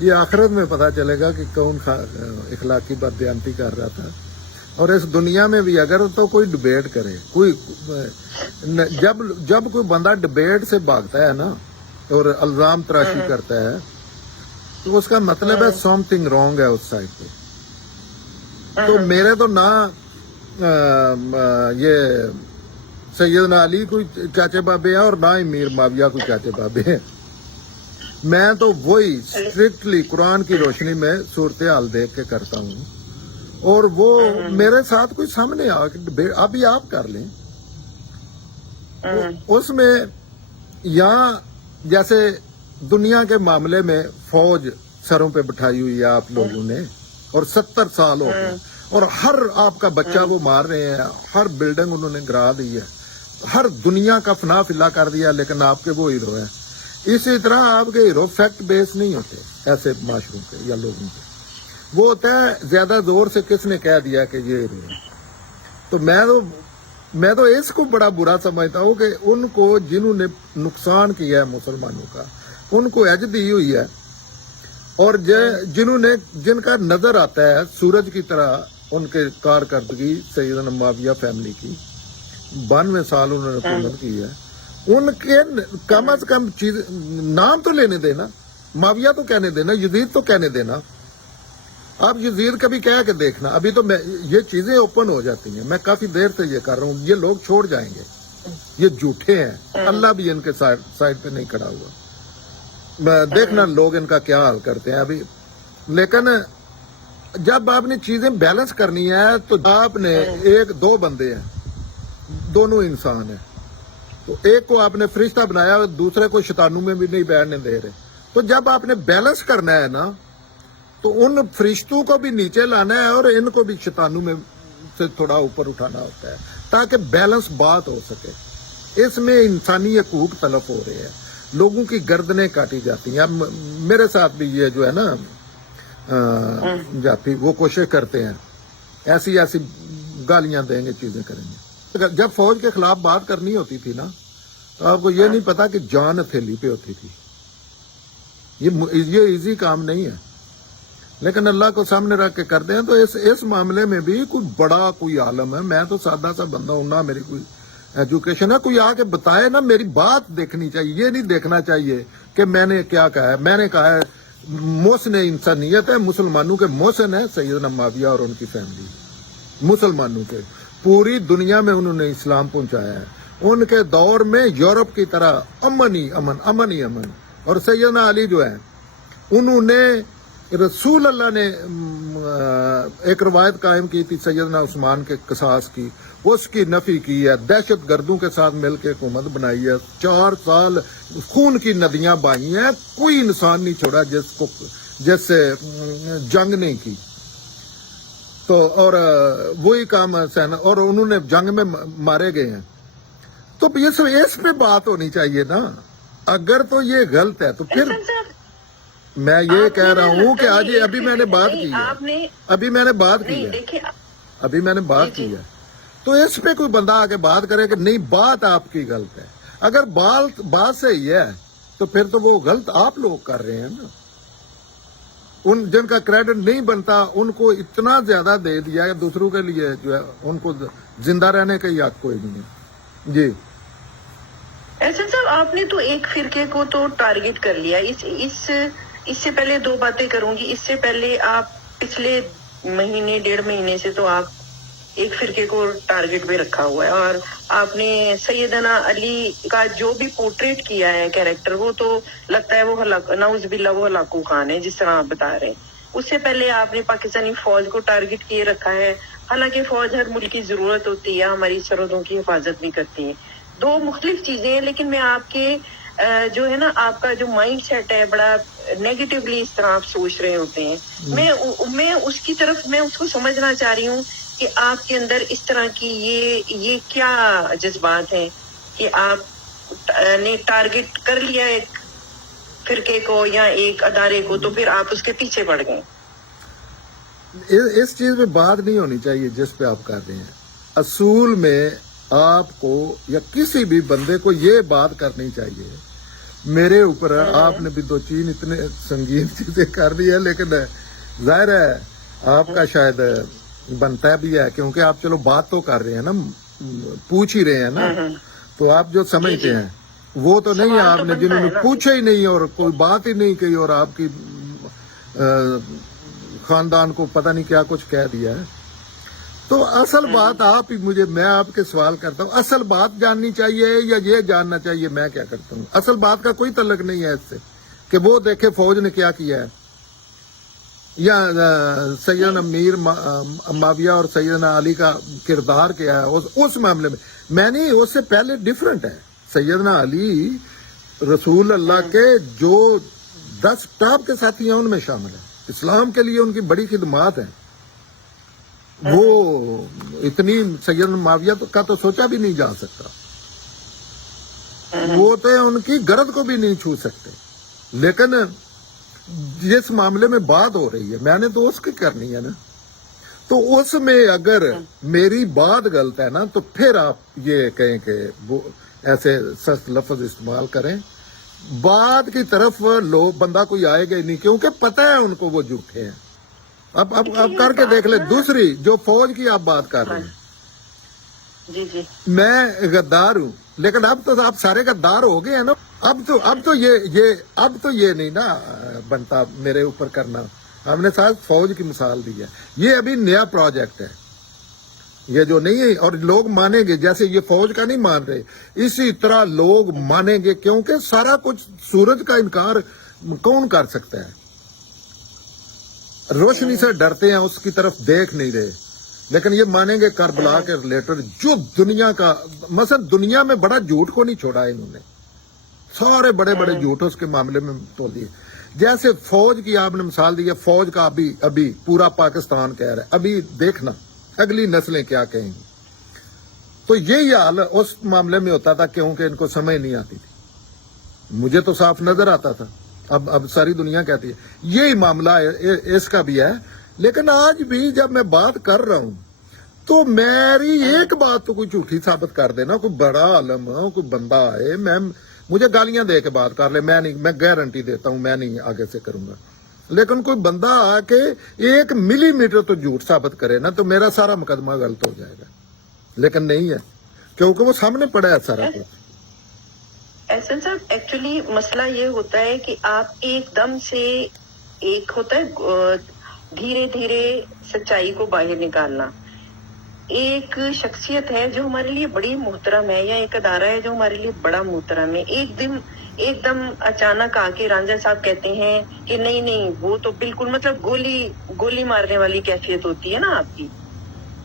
یہ آخرت میں پتہ چلے گا کہ کون اخلاقی بددیانتی کر رہا تھا. اور اس دنیا میں بھی اگر تو کوئی ڈبیٹ کرے، کوئی جب کوئی بندہ ڈبیٹ سے بھاگتا ہے نا اور الزام تراشی کرتا ہے تو اس کا مطلب ہے سم تھنگ رانگ ہے اس سائڈ پہ. تو میرے تو نہ یہ سیدنا علی کوئی چاچے بابے ہیں اور نہ ہی میر معاویہ کوئی چاچے بابے ہیں. میں تو وہی اسٹرکٹلی قرآن کی روشنی میں صورتحال دیکھ کے کرتا ہوں. اور وہ میرے ساتھ کوئی سامنے آ کے ابھی آپ کر لیں اس میں، یہاں جیسے دنیا کے معاملے میں فوج سروں پہ بٹھائی ہوئی ہے آپ لوگوں نے، اور 70 سال ہو گئے، اور ہر آپ کا بچہ وہ مار رہے ہیں، ہر بلڈنگ انہوں نے گرا دی ہے، ہر دنیا کا فنا فلا کر دیا، لیکن آپ کے وہ ہیرو ہیں. اسی طرح آپ کے ہیرو فیکٹ بیس نہیں ہوتے ایسے معاشروں کے یا لوگوں کے. وہ ہوتا ہے زیادہ زور سے کس نے کہہ دیا کہ یہ ہیرو ہے. تو میں تو اس کو بڑا برا سمجھتا ہوں کہ ان کو جنہوں نے نقصان کیا ہے مسلمانوں کا، ان کو ایج دی ہوئی ہے، اور جن کا نظر آتا ہے سورج کی طرح ان کے کارکردگی سیدنا معاویہ فیملی کی 92 سال انہوں نے حکومت کی ہے، ان کے کم از کم چیز نام تو لینے دینا، معاویہ تو کہنے دینا، یزید تو کہنے دینا. آپ یزید کبھی کہہ کے دیکھنا. ابھی تو یہ چیزیں اوپن ہو جاتی ہیں، میں کافی دیر سے یہ کر رہا ہوں. یہ لوگ چھوڑ جائیں گے، یہ جھوٹے ہیں، اللہ بھی ان کے سائڈ پہ نہیں کھڑا ہوا. دیکھنا لوگ ان کا کیا حال کرتے ہیں ابھی. لیکن جب آپ نے چیزیں بیلنس کرنی ہے تو آپ نے دو بندے ہیں، دونوں انسان ہیں، تو ایک کو آپ نے فرشتہ بنایا، دوسرے کو شیطانوں میں بھی نہیں بیٹھنے دے رہے. تو جب آپ نے بیلنس کرنا ہے نا تو ان فرشتوں کو بھی نیچے لانا ہے اور ان کو بھی شیطانوں میں سے تھوڑا اوپر اٹھانا ہوتا ہے تاکہ بیلنس بات ہو سکے. اس میں انسانی حقوق تلف ہو رہے ہیں، لوگوں کی گردنیں کاٹی جاتی ہیں. اب میرے ساتھ بھی یہ جو ہے نا جاتی، وہ کوشش کرتے ہیں ایسی گالیاں دیں گے، چیزیں کریں گے. جب فوج کے خلاف بات کرنی ہوتی تھی نا تو آپ کو یہ نہیں پتا کہ جان ہتھیلی پہ ہوتی تھی. یہ ایزی کام نہیں ہے، لیکن اللہ کو سامنے رکھ کے کرتے ہیں. تو اس معاملے میں بھی کوئی بڑا کوئی عالم ہے. میں تو سادہ سا بندہ ہوں، نہ میری کوئی ایجوکیشن ہے. کوئی آ کے بتائے نا، میری بات دیکھنی چاہیے. یہ نہیں دیکھنا چاہیے کہ میں نے کیا کہا ہے. میں نے کہا ہے محسن انسانیت ہے، مسلمانوں کے محسن ہے سیدنا معاویہ اور ان کی فیملی. مسلمانوں کے پوری دنیا میں انہوں نے اسلام پہنچایا ہے. ان کے دور میں یورپ کی طرح امن ہی امن. اور سیدنا علی جو ہے، انہوں نے رسول اللہ نے ایک روایت قائم کی تھی سیدنا عثمان کے قصاص کی، اس کی نفی کی ہے. دہشت گردوں کے ساتھ مل کے حکومت بنائی ہے. 4 سال خون کی ندیاں بہی ہیں، کوئی انسان نہیں چھوڑا جس سے جنگ نہیں کی. تو اور وہی کام سینا، اور انہوں نے جنگ میں مارے گئے ہیں. تو اس پہ بات ہونی چاہیے نا. اگر تو یہ غلط ہے تو پھر میں یہ کہہ رہا ہوں کہ آج ابھی میں نے بات کی ہے، ابھی میں نے بات کی ہے. تو اس پہ کوئی بندہ آ کے بات کرے کہ نہیں بات آپ کی غلط ہے. اگر بات صحیح ہے تو پھر تو وہ غلط آپ لوگ کر رہے ہیں نا. ان جن کا کریڈٹ نہیں بنتا ان کو اتنا زیادہ دے دیا ہے دوسروں کے لیے، جو ہے ان کو زندہ رہنے کا حق کوئی نہیں ہے. جی احسن صاحب، آپ نے تو ایک فرقے کو تو ٹارگٹ کر لیا. اس سے پہلے 2 باتیں کروں گی. اس سے پہلے آپ پچھلے مہینے 1.5 مہینے سے تو آپ ایک فرقے کو ٹارگٹ پہ رکھا ہوا ہے، اور آپ نے سیدنا علی کا جو بھی پورٹریٹ کیا ہے کیریکٹر، وہ تو لگتا ہے وہ نعوذ باللہ وہ ہلاکو خان ہے جس طرح آپ بتا رہے ہیں. اس سے پہلے آپ نے پاکستانی فوج کو ٹارگٹ کیے رکھا ہے. حالانکہ فوج ہر ملک کی ضرورت ہوتی ہے، ہماری سرحدوں کی حفاظت بھی کرتی ہے. 2 مختلف چیزیں ہیں، لیکن میں آپ کے جو ہے نا آپ کا جو مائنڈ سیٹ ہے بڑا نیگیٹیولی اس طرح آپ سوچ رہے ہوتے ہیں. میں اس کی طرف میں اس کو سمجھنا چاہ رہی ہوں کہ آپ کے اندر اس طرح کی یہ کیا جذبات ہیں کہ آپ نے ٹارگٹ کر لیا ایک فرقے کو یا ایک ادارے کو، تو پھر آپ اس کے پیچھے پڑ گئے. اس چیز میں بات نہیں ہونی چاہیے جس پہ آپ کر رہے ہیں. اصول میں آپ کو یا کسی بھی بندے کو یہ بات کرنی چاہیے میرے اوپر آپ نے بھی دو چین اتنے سنگین چیزیں کر لی ہے، لیکن ظاہر ہے آپ کا شاید بنتا بھی ہے، کیونکہ آپ چلو بات تو کر رہے ہیں نا، پوچھ ہی رہے ہیں نا، تو آپ جو سمجھتے ہیں وہ تو نہیں ہے آپ نے، جنہوں نے پوچھا ہی نہیں اور کوئی بات ہی نہیں کی اور آپ کی خاندان کو پتہ نہیں کیا کچھ کہہ دیا ہے. تو اصل بات آپ ہی مجھے، میں آپ کے سوال کرتا ہوں، اصل بات جاننی چاہیے یا یہ جاننا چاہیے میں کیا کرتا ہوں؟ اصل بات کا کوئی تعلق نہیں ہے اس سے کہ وہ دیکھے فوج نے کیا کیا ہے یا سیدنا میر معاویہ اور سیدنا علی کا کردار کیا ہے اس معاملے میں نہیں، اس سے پہلے ڈیفرنٹ ہے. سیدنا علی رسول اللہ کے جو 10 ٹاپ کے ساتھی ہیں ان میں شامل ہیں، اسلام کے لیے ان کی بڑی خدمات ہیں. وہ اتنی سیدنا معاویہ کا تو سوچا بھی نہیں جا سکتا، وہ تو ان کی گرد کو بھی نہیں چھو سکتے. لیکن جس معاملے میں بات ہو رہی ہے میں نے تو اس کی کرنی ہے نا، تو اس میں اگر میری بات غلط ہے نا تو پھر آپ یہ کہیں کہ وہ ایسے سخت لفظ استعمال کریں. بات کی طرف لوگ بندہ کوئی آئے گا ہی نہیں، کیونکہ پتہ ہے ان کو وہ جھوٹے ہیں. اب کر کے دیکھ لیں. دوسری جو فوج کی آپ بات کر رہے ہیں، جی جی میں غدار ہوں، لیکن اب تو آپ سارے غدار ہو گئے ہیں نا. اب تو یہ نہیں نا بنتا میرے اوپر کرنا. ہم نے ساتھ فوج کی مثال دی ہے، یہ ابھی نیا پروجیکٹ ہے، یہ جو نہیں ہے، اور لوگ مانیں گے جیسے یہ فوج کا نہیں مان رہے، اسی طرح لوگ مانیں گے، کیونکہ سارا کچھ سورج کا انکار کون کر سکتا ہے؟ روشنی سے ڈرتے ہیں، اس کی طرف دیکھ نہیں رہے. لیکن یہ مانیں گے کربلا کے ریلیٹڈ جو دنیا کا مثلا دنیا میں بڑا جھوٹ کو نہیں چھوڑا انہوں نے، سارے بڑے بڑے جھوٹ اس کے معاملے میں تول دیے. جیسے فوج کی آپ نے مثال دی ہے، فوج کا ابھی پورا پاکستان کہہ رہا ہے، ابھی دیکھنا اگلی نسلیں کیا کہیں گی. تو یہی حال اس معاملے میں ہوتا تھا، کیونکہ ان کو سمجھ نہیں آتی تھی. مجھے تو صاف نظر آتا تھا، اب ساری دنیا کہتی ہے. یہی معاملہ اس کا بھی ہے. لیکن آج بھی جب میں بات کر رہا ہوں تو میری ایک بات تو کوئی جھوٹی ثابت کر دینا، کوئی بڑا عالم کوئی بندہ آئے مجھے گالیاں دے کے بات کر لے، میں گارنٹی دیتا ہوں میں نہیں آگے سے کروں گا. لیکن کوئی بندہ آ کے 1 ملی میٹر تو جھوٹ ثابت کرے نا تو میرا سارا مقدمہ غلط ہو جائے گا. لیکن نہیں ہے، کیونکہ وہ سامنے پڑا ہے سارا کچھ. احسن صاحب، ایکچولی مسئلہ یہ ہوتا ہے کہ آپ ایک دم سے ایک ہوتا ہے دھیرے دھیرے سچائی کو باہر نکالنا. ایک شخصیت ہے جو ہمارے لیے بڑی محترم ہے، یا ایک ادارہ ہے جو ہمارے لیے بڑا محترم ہے، ایک دم اچانک آ کے رانجھا صاحب کہتے ہیں کہ نہیں وہ تو بالکل مطلب گولی مارنے والی کیفیت ہوتی ہے نا آپ کی.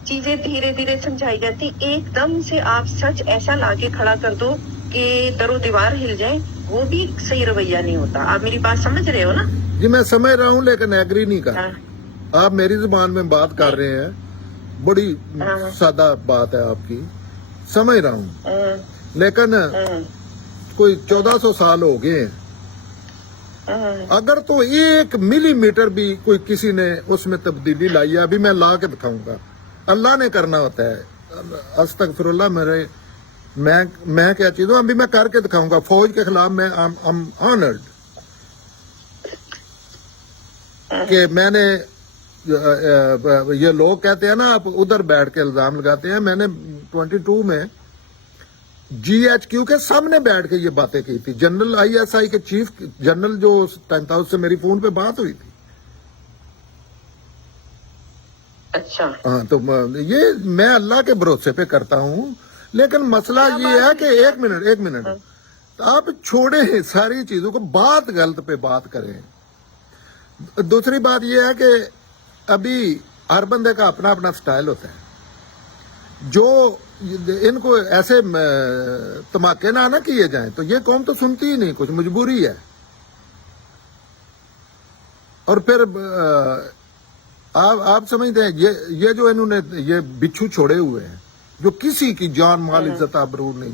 چیزیں دھیرے دھیرے سمجھائی جاتی، ایک دم سے آپ سچ ایسا لا کے کھڑا کر دو کہ در و دیوار ہل جائے، وہ بھی صحیح رویہ نہیں ہوتا. آپ میری بات سمجھ رہے ہو نا؟ جی میں سمجھ رہا ہوں، لیکن ایگری نہیں کر رہا. آپ میری زبان میں بات کر رہے ہیں، بڑی سادہ بات ہے آپ کی، سمجھ رہا ہوں. لیکن کوئی 1400 سال ہو گئے ہیں، اگر تو 1 ملی میٹر بھی کوئی کسی نے اس میں تبدیلی لائی ہے، ابھی میں لا کے دکھاؤں گا. اللہ نے کرنا ہوتا ہے. استغفر اللہ، میں کیا چیز ہوں، ابھی میں کر کے دکھاؤں گا. فوج کے خلاف میں آنرڈ کہ میں نے، یہ لوگ کہتے ہیں نا آپ ادھر بیٹھ کے الزام لگاتے ہیں، میں نے 22 میں GHQ کے سامنے بیٹھ کے یہ باتیں کی تھی. جنرل ISI کے چیف جنرل جو ٹائم تھا، اس سے میری فون پہ بات ہوئی تھی. اچھا ہاں، تو یہ میں اللہ کے بھروسے پہ کرتا ہوں. لیکن مسئلہ یہ ہے کہ ایک منٹ آپ چھوڑیں ساری چیزوں کو، بات غلط پہ بات کریں. دوسری بات یہ ہے کہ ابھی ہر بندے کا اپنا اپنا سٹائل ہوتا ہے. جو ان کو ایسے تماکے نہ کیے جائیں تو یہ قوم تو سنتی ہی نہیں، کچھ مجبوری ہے. اور پھر آپ سمجھتے ہیں یہ جو انہوں نے یہ بچھو چھوڑے ہوئے ہیں، جو کسی کی جان مال عزت آبرو نہیں.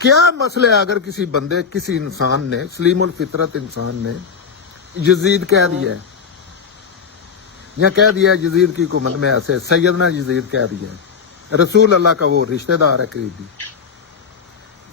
کیا مسئلہ ہے اگر کسی بندے، کسی انسان نے، سلیم الفطرت انسان نے یزید کہہ دیا ہے، یا کہہ دیا ہے یزید کی حکومت میں ایسے، سیدنا یزید کہہ دیا ہے، رسول اللہ کا وہ رشتہ دار ہے قریبی،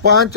5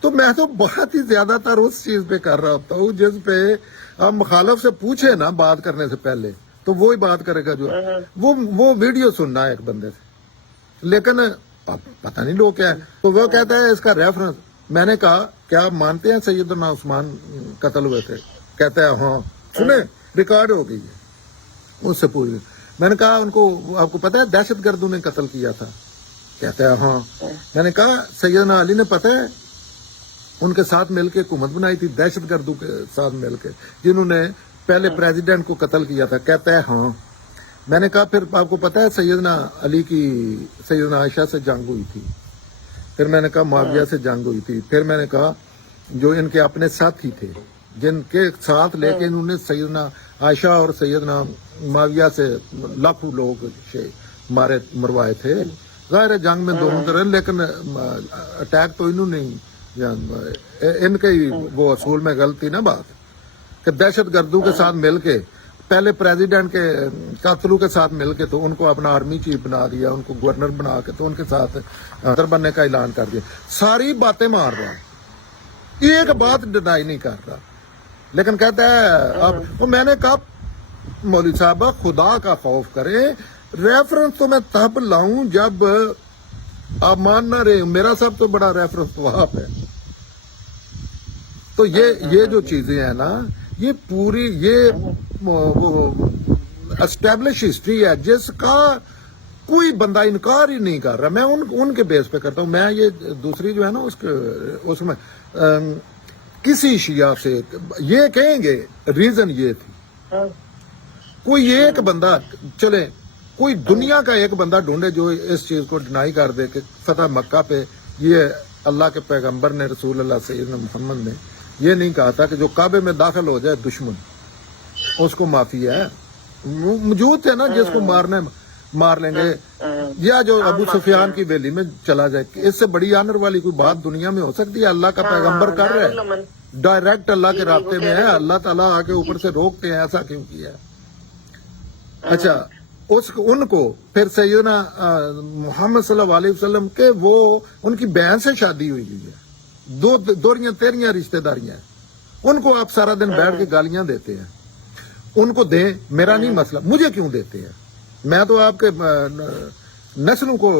تو میں تو بہت ہی زیادہ تر اس چیز پہ کر رہا ہوتا ہوں جس پہ آپ مخالف سے پوچھے نا بات کرنے سے پہلے تو وہی بات کرے گا جو وہ ویڈیو سننا ہے ایک بندے سے، لیکن اب پتہ نہیں لوگ کیا ہے، تو وہ کہتا ہے اس کا ریفرنس. میں نے کہا کیا آپ مانتے ہیں سیدنا عثمان قتل ہوئے تھے؟ کہتا ہے ہاں. سنیں ریکارڈ ہو گئی ہے اس سے پوری. میں نے کہا ان کو آپ کو پتا ہے دہشت گردوں نے قتل کیا تھا؟ کہتا ہے ہاں. میں نے کہا سیدنا علی نے پتا ہے ان کے ساتھ مل کے حکومت بنائی تھی دہشت گردوں کے ساتھ مل کے جنہوں نے پہلے پریزیڈنٹ کو قتل کیا تھا؟ کہتا ہے ہاں. میں نے کہا پھر آپ کو پتا ہے سیدنا علی کی سیدنا عائشہ سے جنگ ہوئی تھی؟ پھر میں نے کہا معاویہ سے جنگ ہوئی تھی. پھر میں نے کہا جو ان کے اپنے ساتھی تھے جن کے ساتھ لے کے انہوں نے سیدنا عائشہ اور سیدنا معاویہ سے لاکھوں لوگ مارے مروائے تھے. ظاہر ہے جنگ میں دونوں طرح، لیکن اٹیک تو انہوں نے ان کے وہ اصول میں غلطی نا بات کہ دہشت گردوں کے ساتھ مل کے پہلے پریزیڈنٹ کے قاتلوں کے ساتھ مل کے تو ان کو اپنا آرمی چیف بنا دیا، ان کو گورنر بنا کے تو ان کے ساتھ صدر بننے کا اعلان کر دیا. ساری باتیں مار رہا، ایک بات ڈینائی نہیں کر رہا، لیکن کہتا ہے اب میں نے کہا مولوی صاحبہ خدا کا خوف کریں، ریفرنس تو میں تب لاؤں جب آپ مان نہ رہے. میرا سب تو بڑا ریفرنس تو آپ ہے. تو یہ جو چیزیں ہیں نا یہ پوری یہ اسٹیبلش ہسٹری ہے جس کا کوئی بندہ انکار ہی نہیں کر رہا. میں ان کے بیس پہ کرتا ہوں. میں یہ دوسری جو ہے نا اس میں کسی شیعہ سے یہ کہیں گے ریزن یہ تھی. کوئی ایک بندہ چلے، کوئی دنیا کا ایک بندہ ڈھونڈے جو اس چیز کو ڈینائی کر دے کہ فتح مکہ پہ یہ اللہ کے پیغمبر نے رسول اللہ سیدنا محمد نے یہ نہیں کہا تھا کہ جو کعبے میں داخل ہو جائے دشمن اس کو معافی ہے. موجود تھے نا جس کو مار لیں گے، یا جو ابو سفیان کی ویلی میں چلا جائے. اس سے بڑی آنر والی کوئی بات دنیا میں ہو سکتی ہے؟ اللہ کا پیغمبر کر رہے ہیں، ڈائریکٹ اللہ کے رابطے میں ہے. اللہ تعالیٰ آ کے اوپر سے روکتے ہیں، ایسا کیوں کیا ہے؟ اچھا ان کو پھر سیدنا محمد صلی اللہ علیہ وسلم کے وہ ان کی بہن سے شادی ہوئی ہے، دوریاں تیریاں رشتہ داریاں، ان کو آپ سارا دن بیٹھ کے گالیاں دیتے ہیں. ان کو دیں، میرا نہیں مسئلہ، مجھے کیوں دیتے ہیں؟ میں تو آپ کے نسلوں کو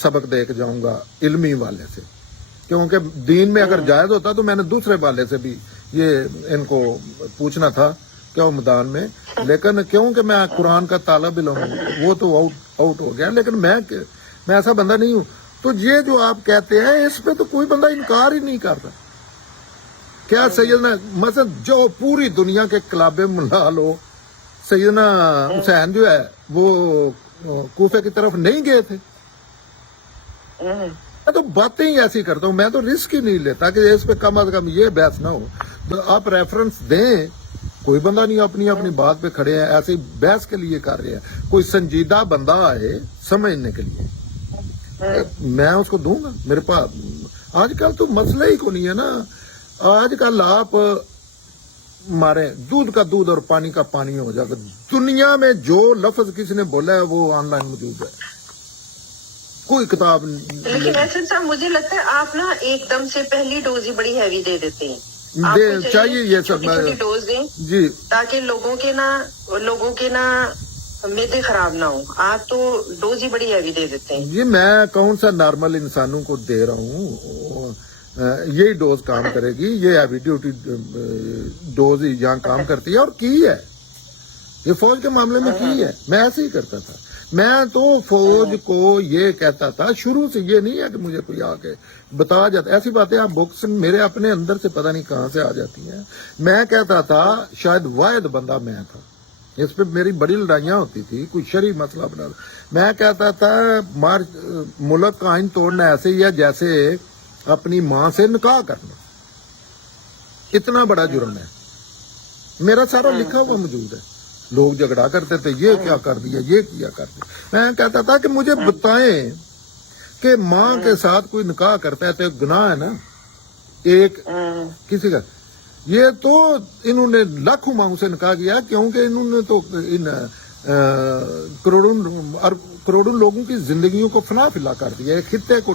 سبق دے کے جاؤں گا علمی والے سے، کیونکہ دین میں اگر جائز ہوتا تو میں نے دوسرے والے سے بھی یہ ان کو پوچھنا تھا کیا میدان میں، لیکن کیونکہ میں قرآن کا طالب علم ہوں وہ تو آؤٹ ہو گیا. لیکن میں ایسا بندہ نہیں ہوں. تو یہ جو آپ کہتے ہیں اس پہ تو کوئی بندہ انکار ہی نہیں کرتا. کیا سیدنا مثلا جو پوری دنیا کے کلاب ملا لو، سیدنا حسین جو ہے وہ کوفے کی طرف نہیں گئے تھے؟ میں تو باتیں ہی ایسی کرتا ہوں، میں تو رسک ہی نہیں لیتا کہ اس پہ کم از کم یہ بحث نہ ہو. آپ ریفرنس دیں، کوئی بندہ نہیں اپنی بات پہ کھڑے ہیں، ایسے بحث کے لیے کر رہے ہیں. کوئی سنجیدہ بندہ آئے سمجھنے کے لیے میں اس کو دوں گا. میرے پاس آج کل تو مسئلہ ہی کو نہیں ہے نا. آج کل آپ مارے دودھ کا دودھ اور پانی کا پانی ہو جائے گا. دنیا میں جو لفظ کسی نے بولا ہے وہ آن لائن موجود ہے، کوئی کتاب. لیکن ایسے صاحب مجھے لگتا ہے آپ نا ایک دم سے پہلی ڈوز ہی بڑی ہیوی دے دیتے ہیں. چاہیے یہ سب چھوٹی ڈوز دیں جی، تاکہ لوگوں کے نا معدے خراب نہ ہو. آپ تو ڈوز ہی بڑی ہیوی دے دیتے ہیں. جی میں کون سا نارمل انسانوں کو دے رہا ہوں، یہی ڈوز کام کرے گی. یہ ہیوی ڈیوٹی ڈوز ہی یہاں کام کرتی ہے اور کی ہے. یہ فوج کے معاملے میں کی ہے. میں ایسے ہی کرتا تھا. میں تو فوج کو یہ کہتا تھا شروع سے، یہ نہیں ہے کہ مجھے کوئی آ کے بتا جاتا. ایسی باتیں آپ بکس میرے اپنے اندر سے پتہ نہیں کہاں سے آ جاتی ہیں. میں کہتا تھا، شاید واحد بندہ میں تھا، اس پہ میری بڑی لڑائیاں ہوتی تھی، کوئی شرعی مسئلہ بنا. میں کہتا تھا ملک کا آئین توڑنا ایسے ہی ہے جیسے اپنی ماں سے نکاح کرنا. اتنا بڑا جرم ہے. میرا سارا لکھا ہوا موجود ہے. لوگ جھگڑا کرتے تھے، یہ کیا کر دیا، یہ کیا کر دیا. میں کہتا تھا کہ مجھے بتائیں کہ ماں کے ساتھ کوئی نکاح کرتا ہے تو ایک گناہ ہے نا ایک کسی کا. یہ تو انہوں نے لاکھوں ماؤں سے نکاح کیا کیونکہ انہوں نے تو کروڑوں لوگوں کی زندگیوں کو فنا فلا کر دیا. ایک خطے کو